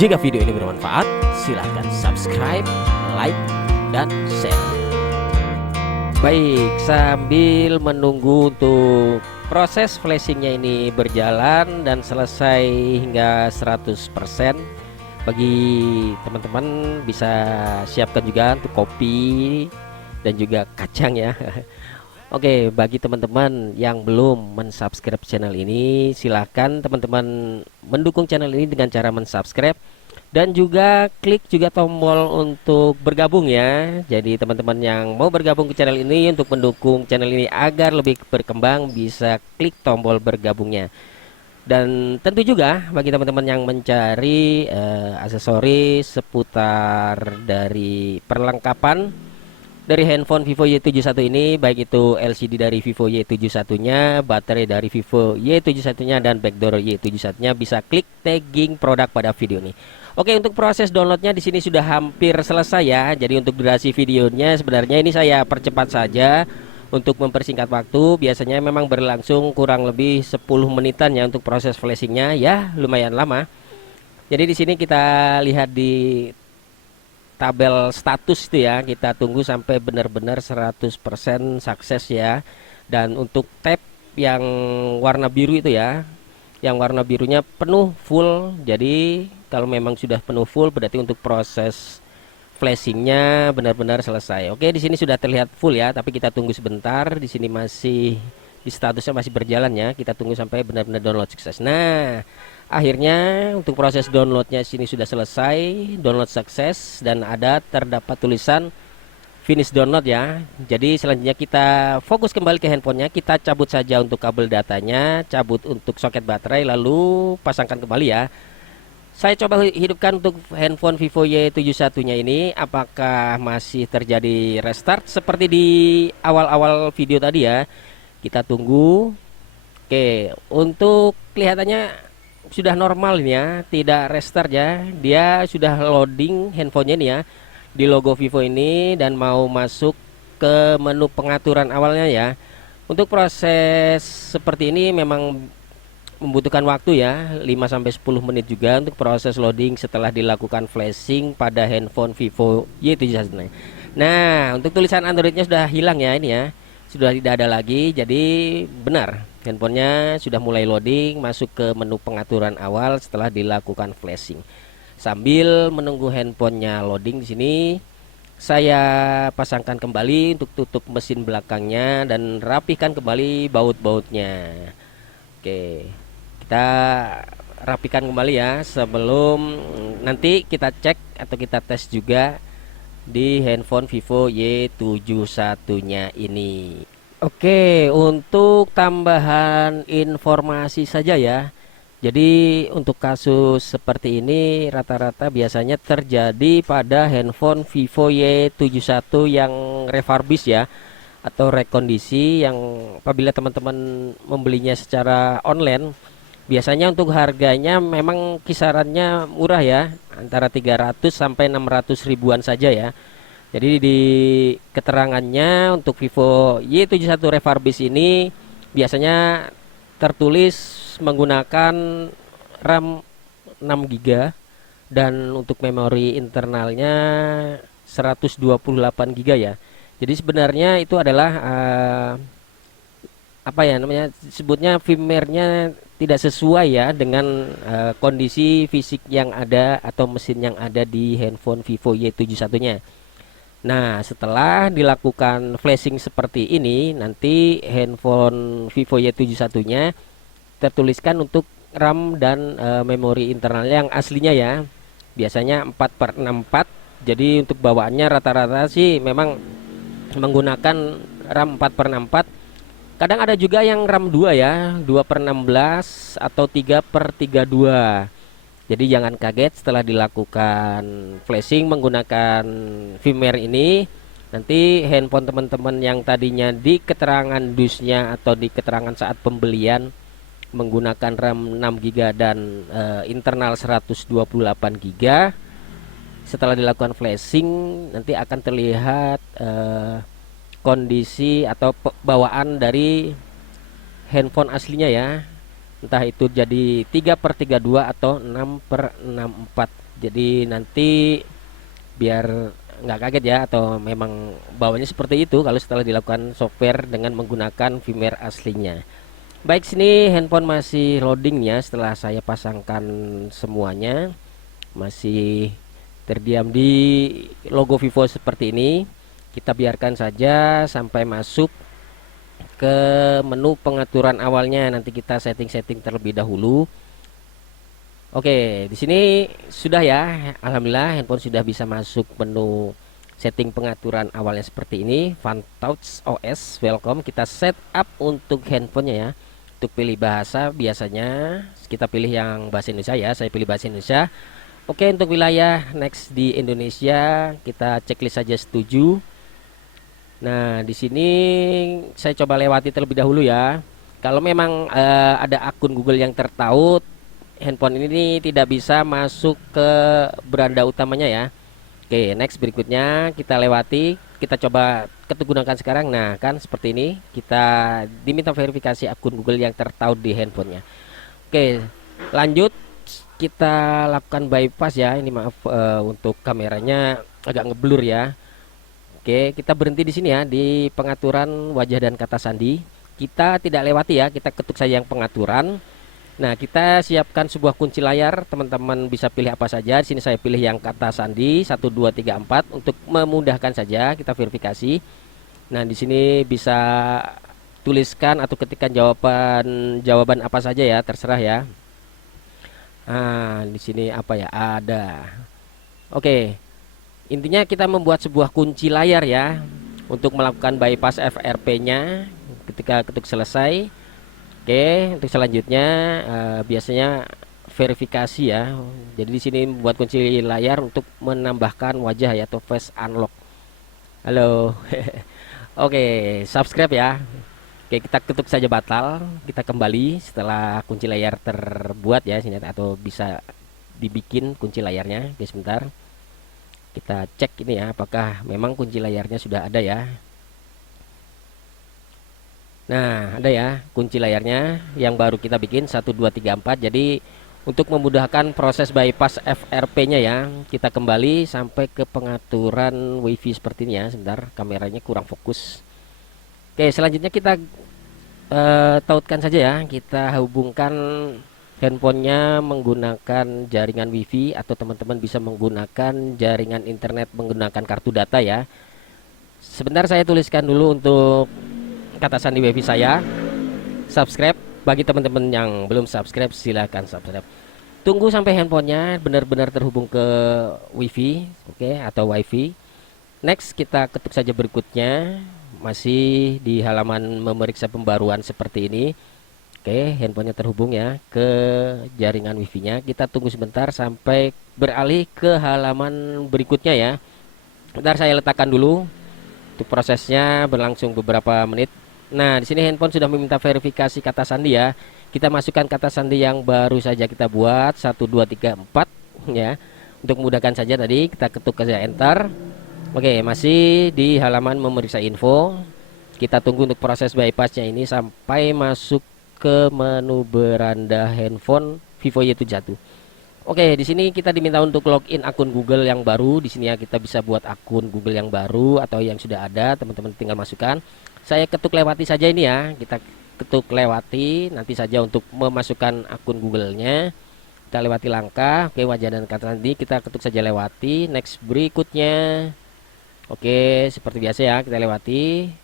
Jika video ini bermanfaat, silahkan subscribe, like, dan share. Baik, sambil menunggu untuk proses flashingnya ini berjalan dan selesai hingga 100%, bagi teman-teman bisa siapkan juga untuk kopi dan juga kacang ya. Oke, bagi teman-teman yang belum mensubscribe channel ini, silahkan teman-teman mendukung channel ini dengan cara mensubscribe dan juga klik juga tombol untuk bergabung ya. Jadi teman-teman yang mau bergabung ke channel ini untuk mendukung channel ini agar lebih berkembang, bisa klik tombol bergabungnya. Dan tentu juga bagi teman-teman yang mencari aksesoris seputar dari perlengkapan dari handphone Vivo Y71 ini, baik itu LCD dari Vivo Y71-nya, baterai dari Vivo Y71-nya, dan backdoor Y71-nya, bisa klik tagging produk pada video ini. Oke, untuk proses downloadnya di sini sudah hampir selesai ya. Jadi untuk durasi videonya sebenarnya ini saya percepat saja untuk mempersingkat waktu. Biasanya memang berlangsung kurang lebih 10 menitan ya untuk proses flashingnya, ya lumayan lama. Jadi di sini kita lihat di tabel status itu ya, kita tunggu sampai benar-benar 100% sukses ya. Dan untuk tab yang warna biru itu ya, yang warna birunya penuh full. Jadi kalau memang sudah penuh full berarti untuk proses flashingnya benar-benar selesai. Oke, di sini sudah terlihat full ya, tapi kita tunggu sebentar. Di sini masih di statusnya masih berjalan ya, kita tunggu sampai benar-benar download sukses. Nah, akhirnya untuk proses downloadnya sini sudah selesai, download sukses, dan terdapat tulisan finish download ya. Jadi selanjutnya kita fokus kembali ke handphonenya, kita cabut saja untuk kabel datanya, cabut untuk soket baterai, lalu pasangkan kembali ya. Saya coba hidupkan untuk handphone Vivo Y71-nya ini, apakah masih terjadi restart seperti di awal-awal video tadi ya. Kita tunggu. Oke, untuk kelihatannya sudah normal ini ya, tidak restart ya. Dia sudah loading handphonenya ini ya, di logo Vivo ini, dan mau masuk ke menu pengaturan awalnya ya. Untuk proses seperti ini memang membutuhkan waktu ya, 5-10 menit juga untuk proses loading setelah dilakukan flashing pada handphone Vivo Y71. Nah, untuk tulisan Androidnya sudah hilang ya ini ya, sudah tidak ada lagi. Jadi benar, handphonenya sudah mulai loading masuk ke menu pengaturan awal setelah dilakukan flashing. Sambil menunggu handphonenya loading di sini, saya pasangkan kembali untuk tutup mesin belakangnya dan rapihkan kembali baut-bautnya. Oke, kita rapikan kembali ya sebelum nanti kita cek atau kita tes juga di handphone Vivo Y71-nya ini. Oke, untuk tambahan informasi saja ya. Jadi untuk kasus seperti ini rata-rata biasanya terjadi pada handphone Vivo Y71 yang refurbish ya, atau rekondisi, yang apabila teman-teman membelinya secara online, biasanya untuk harganya memang kisarannya murah ya, antara 300 sampai 600 ribuan saja ya. Jadi di keterangannya untuk Vivo Y71 refurbish ini biasanya tertulis menggunakan RAM 6 GB dan untuk memori internalnya 128 GB ya. Jadi sebenarnya itu adalah apa ya namanya, sebutnya firmware-nya tidak sesuai ya dengan kondisi fisik yang ada atau mesin yang ada di handphone Vivo Y71-nya. Nah, setelah dilakukan flashing seperti ini, nanti handphone Vivo Y71-nya tertuliskan untuk RAM dan memori internal yang aslinya ya, biasanya 4/64. Jadi untuk bawaannya rata-rata sih memang menggunakan RAM 4/64. Kadang ada juga yang RAM 2 ya, 2/16 atau 3/32. Jadi jangan kaget setelah dilakukan flashing menggunakan firmware ini, nanti handphone teman-teman yang tadinya di keterangan dusnya atau di keterangan saat pembelian menggunakan RAM 6 GB dan internal 128 GB, setelah dilakukan flashing nanti akan terlihat kondisi atau bawaan dari handphone aslinya ya, entah itu jadi 3/32 atau 6/64. Jadi nanti biar nggak kaget ya, atau memang bawahnya seperti itu kalau setelah dilakukan software dengan menggunakan firmware aslinya. Baik, sini handphone masih loading ya, setelah saya pasangkan semuanya masih terdiam di logo Vivo seperti ini. Kita biarkan saja sampai masuk ke menu pengaturan awalnya, nanti kita setting-setting terlebih dahulu. Oke, di sini sudah ya. Alhamdulillah handphone sudah bisa masuk menu setting pengaturan awalnya seperti ini. FunTouch OS welcome. Kita setup untuk handphonenya ya. Untuk pilih bahasa biasanya kita pilih yang bahasa Indonesia ya. Saya pilih bahasa Indonesia. Oke, untuk wilayah next di Indonesia kita checklist saja setuju. Nah, di sini saya coba lewati terlebih dahulu ya. Kalau memang ada akun Google yang tertaut, handphone ini tidak bisa masuk ke beranda utamanya ya. Oke, next berikutnya kita lewati, kita coba ketuk gunakan sekarang. Nah, kan seperti ini, kita diminta verifikasi akun Google yang tertaut di handphonenya. Oke, lanjut. Kita lakukan bypass ya. Ini maaf untuk kameranya agak ngeblur ya. Oke, kita berhenti di sini ya di pengaturan wajah dan kata sandi. Kita tidak lewati ya, kita ketuk saja yang pengaturan. Nah, kita siapkan sebuah kunci layar. Teman-teman bisa pilih apa saja. Di sini saya pilih yang kata sandi 1 2 3 4 untuk memudahkan saja kita verifikasi. Nah, di sini bisa tuliskan atau ketikkan jawaban apa saja ya, terserah ya. Nah, di sini apa ya? Ada. Oke. Intinya kita membuat sebuah kunci layar ya untuk melakukan bypass FRP-nya ketika ketuk selesai. Oke, untuk selanjutnya biasanya verifikasi ya. Jadi di sini membuat kunci layar untuk menambahkan wajah ya, atau face unlock. Halo. Oke, subscribe ya. Oke, kita ketuk saja batal. Kita kembali setelah kunci layar terbuat ya sini, atau bisa dibikin kunci layarnya. Oke, sebentar. Kita cek ini ya, apakah memang kunci layarnya sudah ada ya. Nah, ada ya kunci layarnya yang baru kita bikin 1 2 3 4. Jadi untuk memudahkan proses bypass FRP-nya ya, kita kembali sampai ke pengaturan WiFi seperti ini ya. Sebentar, kameranya kurang fokus. Oke, selanjutnya kita tautkan saja ya. Kita hubungkan handphonenya menggunakan jaringan WiFi, atau teman-teman bisa menggunakan jaringan internet menggunakan kartu data ya. Sebentar, saya tuliskan dulu untuk kata sandi WiFi saya. Subscribe. Bagi teman-teman yang belum subscribe, silahkan subscribe. Tunggu sampai handphonenya benar-benar terhubung ke WiFi, oke, atau WiFi. Next, kita ketuk saja berikutnya. Masih di halaman memeriksa pembaruan seperti ini. Oke, handphonenya terhubung ya ke jaringan WiFi-nya. Kita tunggu sebentar sampai beralih ke halaman berikutnya ya. Bentar, saya letakkan dulu. Untuk prosesnya berlangsung beberapa menit. Nah, di sini handphone sudah meminta verifikasi kata sandi ya. Kita masukkan kata sandi yang baru saja kita buat 1 2 3 4 ya. Untuk memudahkan saja tadi kita ketuk saja enter. Oke, masih di halaman memeriksa info. Kita tunggu untuk proses bypassnya ini sampai masuk ke menu beranda handphone Vivo Y71. Oke, di sini kita diminta untuk login akun Google yang baru. Di sini ya kita bisa buat akun Google yang baru atau yang sudah ada, teman-teman tinggal masukkan. Saya ketuk lewati saja ini ya. Kita ketuk lewati nanti saja untuk memasukkan akun Google-nya. Kita lewati langkah. Oke, wajah dan kata sandi kita ketuk saja lewati. Next berikutnya. Oke, seperti biasa ya kita lewati.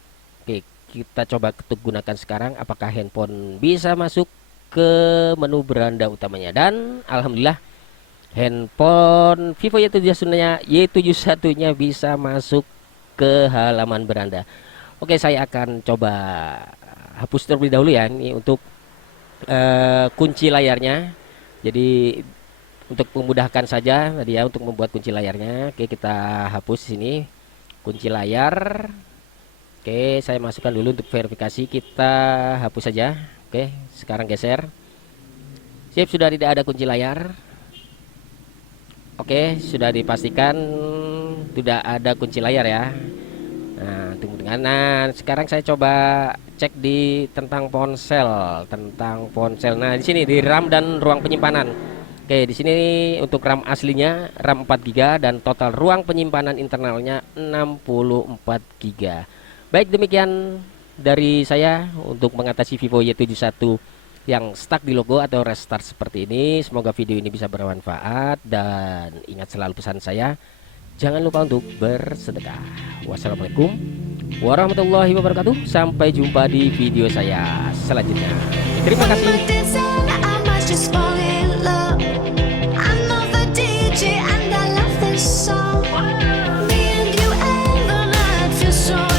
Oke, kita coba ketuk gunakan sekarang. Apakah handphone bisa masuk ke menu beranda utamanya? Dan alhamdulillah handphone Vivo Y71-nya bisa masuk ke halaman beranda. Oke, saya akan coba hapus terlebih dahulu ya. Ini untuk kunci layarnya. Jadi untuk memudahkan saja tadi ya untuk membuat kunci layarnya. Oke, kita hapus sini kunci layar. Oke, saya masukkan dulu untuk verifikasi. Kita hapus saja. Oke, sekarang geser. Sip, sudah tidak ada kunci layar. Oke, sudah dipastikan tidak ada kunci layar ya. Nah, tunggu dengan. Nah, sekarang saya coba cek di tentang ponsel, Nah, di sini di RAM dan ruang penyimpanan. Oke, di sini untuk RAM aslinya RAM 4 GB dan total ruang penyimpanan internalnya 64 GB. Baik, demikian dari saya untuk mengatasi Vivo Y71 yang stuck di logo atau restart seperti ini. Semoga video ini bisa bermanfaat dan ingat selalu pesan saya, jangan lupa untuk bersedekah. Wassalamualaikum warahmatullahi wabarakatuh. Sampai jumpa di video saya selanjutnya. Terima kasih. So